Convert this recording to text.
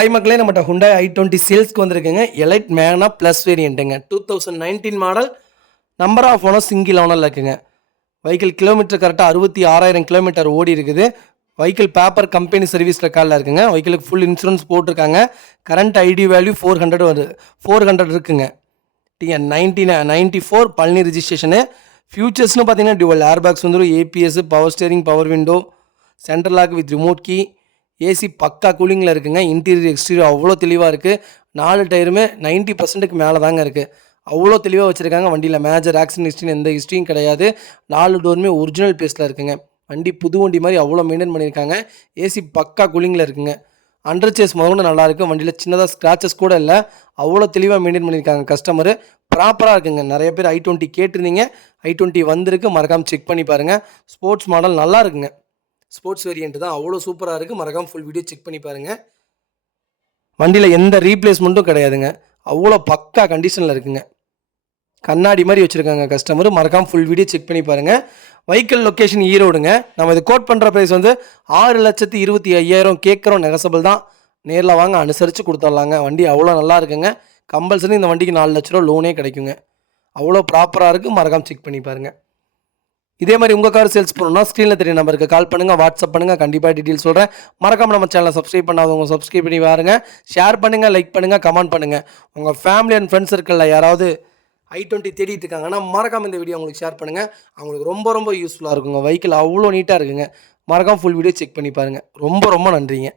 Hi மக்களே, நம்மகிட்ட Hyundai i20 சேல்ஸ்க்கு வந்திருக்குங்க. எலைட் மேக்னா ப்ளஸ் வேரியண்ட்டுங்க. 2019 model. Number of owner single ஓனரில் இருக்குங்க. வெஹிக்கிள் கிலோமீட்டர் கரெக்டாக 66,000 கிலோமீட்டர் ஓடி இருக்குது. வெஹிக்கிள் பேப்பர் கம்பெனி சர்வீஸ் ரெக்கார்டில் இருக்குங்க. வெஹிக்கிளுக்கு ஃபுல் இன்சூரன்ஸ் போட்டிருக்காங்க. கரண்ட் ஐடி வேல்யூ 400 வருது. 400 இருக்குங்க. TN 94 Palani registration. ஃபியூச்சர்ஸ்னு பார்த்தீங்கன்னா டுவல் ஏர்பேக்ஸ் வந்துடும், ABS, power steering, power window, central lock with remote key, AC பக்கா கூலிங்கில் இருக்குங்க. இன்டீரியர் எக்ஸ்டீரியர் அவ்வளோ தெளிவாக இருக்குது. 4 டயருமே 90%க்கு மேலே தாங்க இருக்குது. அவ்வளோ தெளிவாக வச்சுருக்காங்க. வண்டியில் மேஜர் ஆக்சிடென்ட் ஹிஸ்ட்ரின்னு எந்த ஹிஸ்ட்ரியும் கிடையாது. 4 டோருமே ஒரிஜினல் பேஸில் இருக்குங்க. வண்டி புது வண்டி மாதிரி அவ்வளோ மெயின்டைன் பண்ணியிருக்காங்க. ஏசி பக்கா கூலிங்கில் இருக்குங்க. அண்டர் சேஸ் முதல்ல நல்லாயிருக்கு. வண்டியில் சின்னதாக ஸ்க்ராச்சஸ் கூட இல்லை. அவ்வளோ தெளிவாக மெயின்டைன் பண்ணியிருக்காங்க. கஸ்டமரு ப்ராப்பராக இருக்குங்க. நிறைய பேர் i20 கேட்டிருந்தீங்க. i20 வந்திருக்கு, மறக்காமல் செக் பண்ணி பாருங்கள். ஸ்போர்ட்ஸ் மாடல் நல்லா இருக்குங்க. ஸ்போர்ட்ஸ் வேரியண்ட் தான், அவ்வளோ சூப்பராக இருக்குது. மறக்காமல் ஃபுல் வீடியோ செக் பண்ணி பாருங்கள். வண்டியில் எந்த ரீப்ளேஸ்மெண்ட்டும் கிடையாதுங்க. அவ்வளோ பக்கா கண்டிஷனில் இருக்குங்க. கண்ணாடி மாதிரி வச்சுருக்காங்க கஸ்டமர். மறக்காமல் ஃபுல் வீடியோ செக் பண்ணி பாருங்கள். வெஹிக்கிள் லொக்கேஷன் ஈரோடுங்க. நம்ம இது கோட் பண்ணுற ப்ரைஸ் வந்து 6,25,000 கேட்குறோம். நெகசபிள் தான். நேரில் வாங்க, அனுசரித்து கொடுத்துடலாங்க. வண்டி அவ்வளோ நல்லா இருக்குங்க. கம்பல்சரி இந்த வண்டிக்கு 4 லட்ச ரூபா லோனே கிடைக்குங்க. அவ்வளோ ப்ராப்பராக இருக்குது. மறக்காமல் செக் பண்ணி பாருங்கள். இதே மாதிரி உங்கள் கார் சேல்ஸ் பண்ணணும்னா ஸ்க்ரீனில் தெரிய நம்பருக்கு கால் பண்ணுங்கள், வாட்ஸ்அப் பண்ணுங்கள். கண்டிப்பாக டீட்டெயில் சொல்கிறேன். மறக்காமல் நம்ம சேனலை சப்ஸ்கிரைப் பண்ணாதவங்க சப்ஸ்கிரைப் பண்ணி பாருங்க. ஷேர் பண்ணுங்கள், லைக் பண்ணுங்கள், கமெண்ட் பண்ணுங்கள். உங்கள் ஃபேமிலி அண்ட் ஃப்ரெண்ட்ஸ் சர்க்கிளில் யாராவது i20 தேடிட்டு இருக்காங்கன்னா மறக்காமல் இந்த வீடியோ அவங்களுக்கு ஷேர் பண்ணுங்கள். அவங்களுக்கு ரொம்ப ரொம்ப யூஸ்ஃபுல்லாக இருக்குங்க. வெஹிக்கிள் அவ்வளோ நீட்டாக இருக்குங்க. மறக்காமல் ஃபுல் வீடியோ செக் பண்ணி பாருங்கள். ரொம்ப ரொம்ப நன்றிங்க.